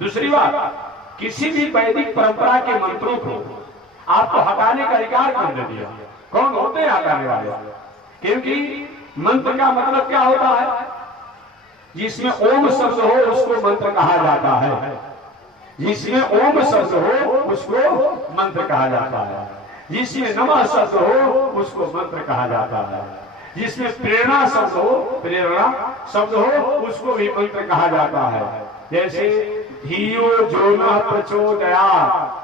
दूसरी बात, किसी भी वैदिक परंपरा के मंत्रों को आपको हटाने का अधिकार कौन दे दिया? कौन होते हैं हटाने वाले? क्योंकि मंत्र का मतलब क्या होता है? जिसमें ओम शब्द हो उसको मंत्र कहा जाता है। जिसमें ओम शब्द हो उसको मंत्र कहा जाता है। जिसमें नमः शब्द हो उसको मंत्र कहा जाता है। जिसमें प्रेरणा शब्द हो उसको भी मंत्र कहा जाता है। जैसे धियो जो न प्रचोदयात्,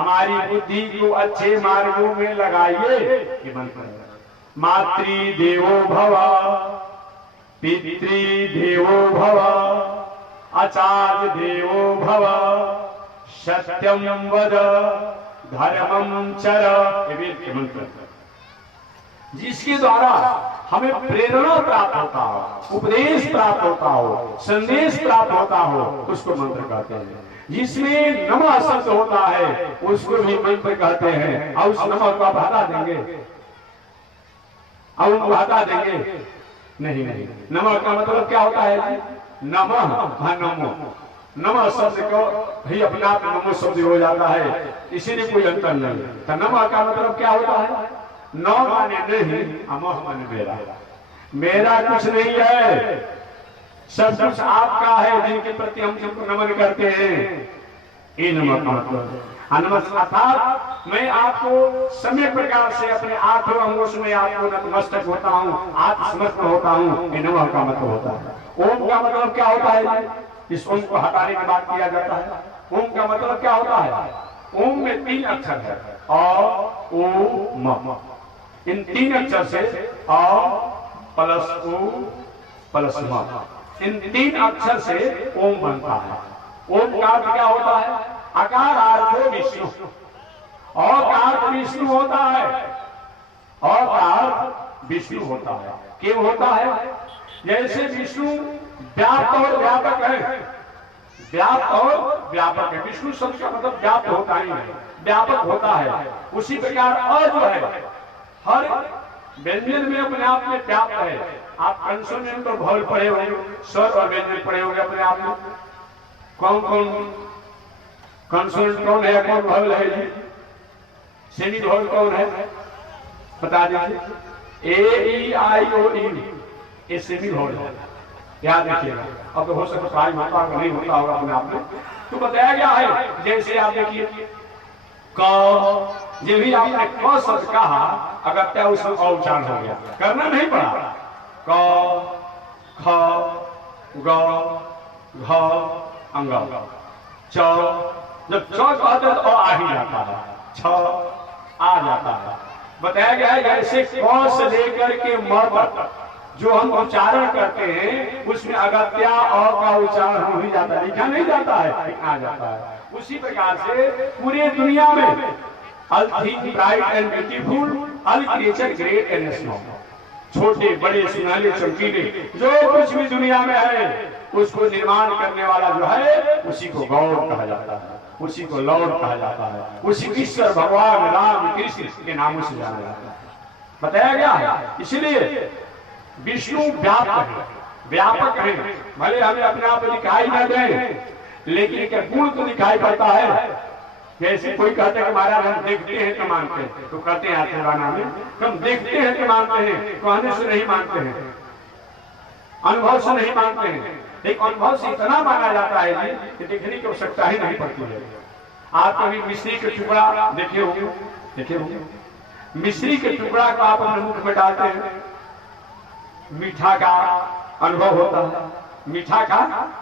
हमारी बुद्धि को अच्छे मार्गों में लगाइए, ये मंत्र है। मातृ देवो भव, पितृ देवो भव, आचार्य देवो भव, सत्यम वद, धर्मं चर, ये मंत्र। जिसके द्वारा हमें प्रेरणा प्राप्त होता हो, उपदेश प्राप्त होता हो, संदेश प्राप्त होता हो, उसको मंत्र कहते हैं। जिसमें नमः शब्द होता है उसको भी मंत्र कहते हैं। और उस नमः को आप हटा देंगे, और उनको हटा देंगे? नहीं नहीं। नमः का मतलब क्या होता है? नमः, हाँ नमो। नमः शब्द को ही अपने आप नमो शब्द हो जाता है, इसीलिए कोई अंतर नहीं। तो नमः का मतलब क्या होता है? नौ माने नहीं, अमोह माने मेरा। मेरा कुछ नहीं है, सब कुछ आपका है, जिनके प्रति हम सबको नमन करते हैं। ये नमः का मतलब अर्थात मैं आपको समय प्रकार से अपने आठों अंगों में आपको नतमस्तक होता हूँ, आत्मसमर्पण होता हूँ। ये नमः का मतलब होता है। ओम का मतलब क्या होता है? इस ओम को हटाने की बात किया जाता है। ओम का मतलब क्या होता है? ओम में 3 अक्षर है, अ, ओ, म। इन 3 अक्षर से अ प्लस ओ प्लस म, इन 3 अक्षर से ओम बनता है। ओम का अर्थ क्या होता है? आकार अर्थ विष्णु, और का अर्थ विष्णु होता है, और का अर्थ विष्णु होता है। क्यों होता है? जैसे विष्णु व्याप्त और व्यापक है, व्याप्त और व्यापक है। विष्णु शब्द का मतलब व्याप्त होता ही है, व्यापक होता है। उसी प्रकार अ जो है हर व्यंजन में अपने आप में व्याप्त है। आप कंसोनेंट और भौल पढ़े होंगे, स्वर और व्यंजन पढ़े होंगे अपने आप में। कौन कौन कंसोनेंट कौन है, कौन भौल है जी? सेमी भौल कौन है बता दीजिए। ए ई आई ओ ई, ये सेमी भौल है, याद रखिएगा। अब तो हो सकता सारी मात्रा नहीं होता होगा अपने आप में, तो बताया गया है। जैसे आप देखिए क, जो भी आपने क शब्द कहा, अगर क्या उसमें उच्चारण हो गया, करना नहीं पड़ा। क, ख, ग, घ, अंग, च, जब च कहते तो आ ही जाता है, छ आ जाता है। बताया गया है जैसे क से लेकर के म तक जो हम उच्चारण करते हैं उसमें अगत्या अ का उच्चारण हो ही जाता है, लिखा नहीं जाता है, आ जाता है। उसी प्रकार से पूरे दुनिया में all things bright and beautiful, all creature great and small, छोटे बड़े सुनहले चमकीले जो कुछ भी दुनिया में है उसको निर्माण करने वाला जो है उसी को गौर कहा जाता है, उसी को लॉर्ड कहा जाता है, उसी ईश्वर भगवान राम कृष्ण के नामों से जाना जाता है। बताया गया है। इसलिए विष्णु व्यापक है, भले हमें अपने आप दिखाई न दे, लेकिन क्या गुण तो दिखाई पड़ता है। जैसे कोई कहते हैं कि महाराज हम देखते हैं तो मानते हैं, तो कहते हैं आशीर्वाद में हम देखते हैं तो मानते हैं, कहने से नहीं मानते हैं, अनुभव से नहीं मानते हैं। एक अनुभव से इतना माना जाता है जी कि देखने की आवश्यकता ही नहीं पड़ती है। आप कभी मिश्री के टुकड़ा देखे होंगे, मिश्री के टुकड़ा को आप अपने मुख में डालते हैं, मीठा का अनुभव होता है, मीठा का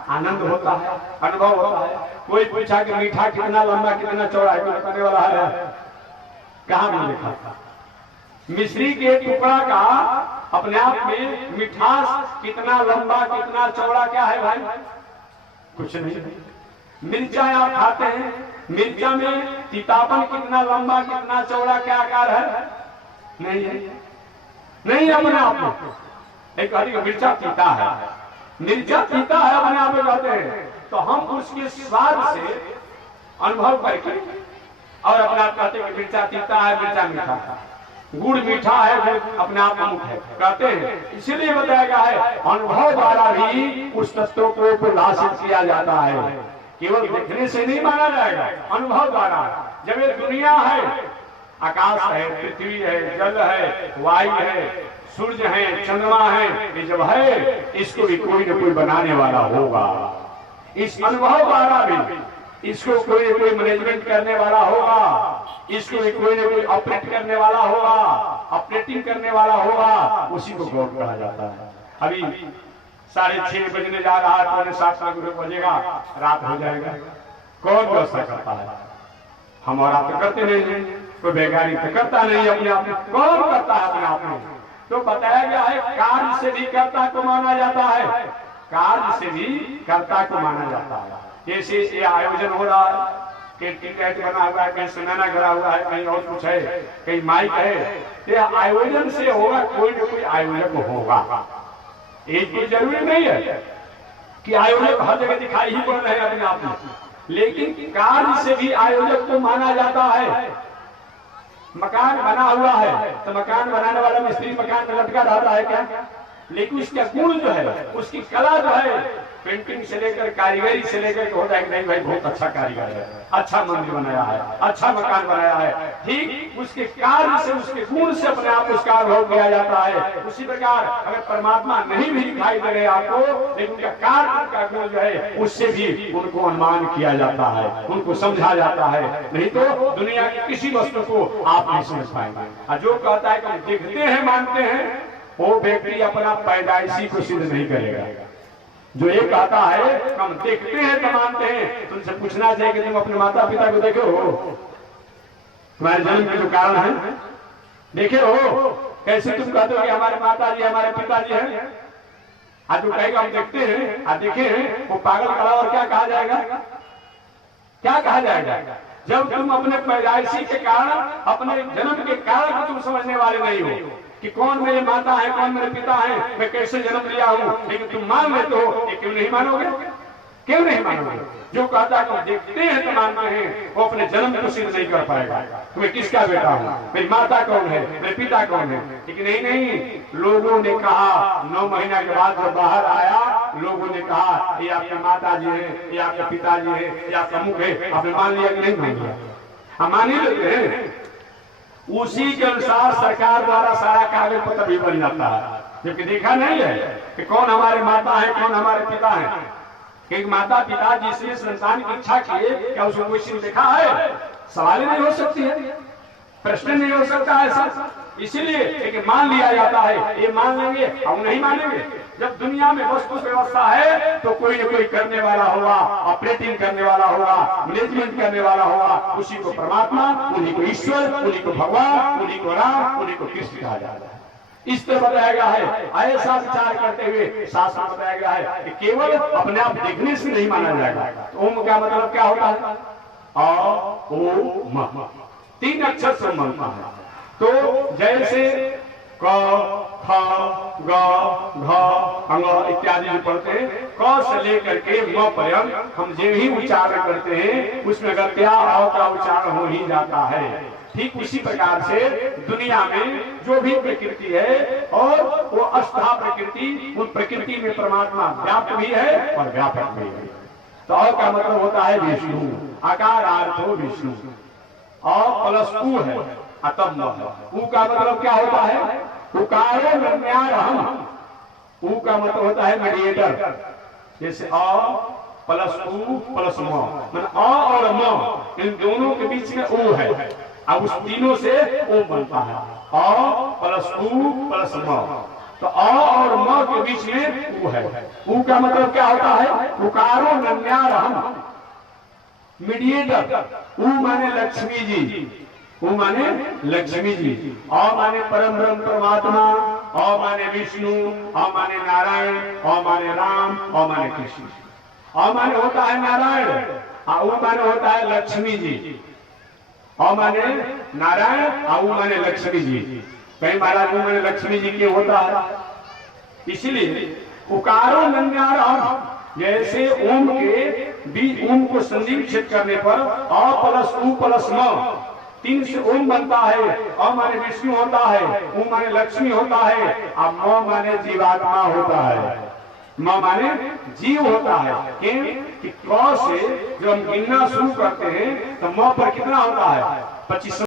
आनंद होता है, अनुभव होता है। कोई पूछा कि मीठा कितना लंबा कितना चौड़ा है, बताने वाला है? कहाँ में देखा? मिश्री के टुकड़ा का अपने आप में मिठास कितना लंबा कितना चौड़ा क्या है भाई? कुछ नहीं। मिर्चा आप खाते हैं, मिर्चा में तीतापन कितना लंबा कितना चौड़ा क्या आकार है? नहीं है, नहीं अपने आप में। एक मिर्चा तीता है, मिर्चा तीता है अपने आप में कहते हैं, तो हम उसके स्वाद से अनुभव करके और अपने आप कहते हैं कि मिर्चा तीता है, मिर्चा मीठा है, गुड़ मीठा है, गुड़ अपने आप अमुक है कहते हैं। इसलिए बताया गया है अनुभव द्वारा भी उस तत्व को प्रकाशित किया जाता है केवल देखने से नहीं माना जाएगा, अनुभव द्वारा। जब ये दुनिया है, आकाश है, पृथ्वी है, जल है, वायु है, सूर्य है, चंद्रमा है, ये जब है इसको भी कोई न कोई बनाने वाला होगा। इस अनुभव द्वारा भी इसको कोई न कोई मैनेजमेंट करने वाला होगा, इसको भी कोई न कोई ऑपरेट करने वाला होगा, ऑपरेटिंग करने वाला होगा, उसी को गॉड कहा जाता है। अभी 6:30 बजने जा रहा है, 7:45 बजेगा, रात हो जाएगा। कौन व्यवस्था करता है? हम और आप तो करते नहीं, कोई वैज्ञानिक तो करता नहीं अपने आप में। कौन करता है अपने आप में? तो बताया गया है कार्य से भी कर्ता को माना जाता है, कार्य से भी कर्ता को माना जाता है। जैसे ये आयोजन हो रहा है, कहीं टिकट बना हुआ है, कहीं सुनाना करा हुआ है, कहीं और कुछ है, कहीं माइक है, ये आयोजन से होगा, कोई न कोई आयोजक होगा। एक कोई जरूरी नहीं है कि आयोजक हर जगह दिखाई ही पड़ रहे हैं अपने आप में, लेकिन कार्य से भी आयोजक को माना जाता है। मकान बना हुआ है तो मकान बनाने वाला मिस्त्री मकान में लटका रहता है क्या? लेकिन उसका गुण जो है, उसकी कला जो है, पेंटिंग से लेकर कारीगरी से लेकर हो जाए कि नहीं भाई बहुत अच्छा कारीगर है, अच्छा मंदिर बनाया है, अच्छा मकान बनाया है, ठीक उसके कार्य से, उसके गुण से अपने आप उसका अनुभव किया जाता है। उसी प्रकार अगर परमात्मा नहीं भी दिखाई दे रहे आपको, लेकिन उनका कार्य का गुण जो है उससे भी उनको अनुमान किया जाता है, उनको समझा जाता है। नहीं तो दुनिया की किसी वस्तु को आप नहीं समझ पाएंगे। और जो कहता है कि हम देखते हैं मानते हैं, वो व्यक्ति अपना पैदाइशी को सिद्ध नहीं करेगा। जो ये कहता है हम देखते हैं तो मानते हैं, तुमसे पूछना चाहिए कि तुम अपने माता पिता को देखे हो? तुम्हारे जन्म के जो कारण है देखे हो? कैसे तुम कहते हो कि हमारे माता जी हमारे पिताजी हैं? आज जो कहेगा हम देखते हैं और देखे हैं, वो पागल खड़ा और क्या कहा जाएगा? क्या कहा जाएगा? जब तुम अपने पैदाइशी के कारण, अपने जन्म के कारण को तुम समझने वाले नहीं हो कि कौन मेरे माता है, कौन मेरे पिता है, मैं कैसे जन्म लिया हूँ, लेकिन तुम मान लेते हो, ये क्यों नहीं मानोगे? क्यों नहीं मानोगे? जो कहता है हम देखते हैं तो मानते हैं, वो अपने जन्म को सिद्ध नहीं कर पाएगा। तुम्हें किसका बेटा हूँ, मेरी माता कौन है, मेरे पिता कौन है? लेकिन नहीं, लोगों ने कहा 9 महीना के बाद जब बाहर आया, लोगों ने कहा ये आपके माता जी है, ये आपके पिताजी है, ये आपका मुख है। आपने मान लिया कि नहीं मान लिया? हम मान ही लेते हैं। उसी के अनुसार सरकार द्वारा सारा कागज पत्र भी बन जाता है, जबकि देखा नहीं है कि कौन हमारे माता है, कौन हमारे पिता है। कि माता पिता जिसने संतान की इच्छा की है, क्या उसको कोई सिंह देखा है? सवाल नहीं हो सकती है, प्रश्न नहीं हो सकता है ऐसा। इसीलिए एक मान लिया जाता है, ये मान लेंगे, हम नहीं मानेंगे। जब दुनिया में वस्तु व्यवस्था है तो कोई न कोई करने वाला होगा, ऑपरेटिंग करने वाला होगा, मैनेजमेंट करने वाला होगा। उसी को परमात्मा, उन्हीं को ईश्वर, उन्हीं को भगवान, उन्हीं को राम, उन्हीं को कृष्ण कहा जाता है। इस तरह बताया गया है। ऐसा विचार करते हुए शास्त्र में बताया गया है कि केवल अपने आप देखने से नहीं माना जाएगा। तो ओम का मतलब क्या होता है? अ ओ म, 3 अक्षर से बनता है। तो जैसे क ख ग घ अंग इत्यादि जो पढ़ते हैं, क से लेकर के म पर्यंत हम जो ही उच्चारण करते हैं उसमें अगर क्या अ का उच्चारण हो ही जाता है। ठीक उसी प्रकार से दुनिया में जो भी प्रकृति है और वो अष्टा प्रकृति, उन प्रकृति में परमात्मा व्याप्त भी है और व्यापक भी है। तो अ का मतलब होता है विष्णु, आकार अर्थो विष्णु, अ प्लस उ है, अतम है। उ का मतलब क्या होता है? उकारो निर्णयारहम, उ का मतलब होता है मीडिएटर। जैसे अ प्लस उ प्लस म, मतलब अ और म इन दोनों के बीच में उ है, अब उस तीनों से ओ बनता है। अ प्लस उ प्लस म, तो अ और म के बीच में उ है। उ का मतलब क्या होता है? उकारो निर्णयारहम, मीडिएटर। उ माने लक्ष्मी जी, उ माने लक्ष्मी जी, अ माने परम ब्रह्म परमात्मा, अ माने विष्णु, अ माने नारायण, अ माने राम, अ माने कृष्ण। अ माने होता है नारायण, उ माने होता है लक्ष्मी जी। अ माने नारायण, उ माने लक्ष्मी जी। कहीं महाराज उ माने लक्ष्मी जी के होता है। इसीलिए उकारो नन्यार, जैसे ओम के बीच ओम को संधि विच्छेद करने पर अ प्लस उ प्लस म 3 से ओम बनता है। अ माने विष्णु होता है, उ माने लक्ष्मी होता है, और म माने जीवात्मा होता है। म माने जीव होता है। कि क से जब हम गिनना शुरू करते हैं तो म पर कितना होता है 25।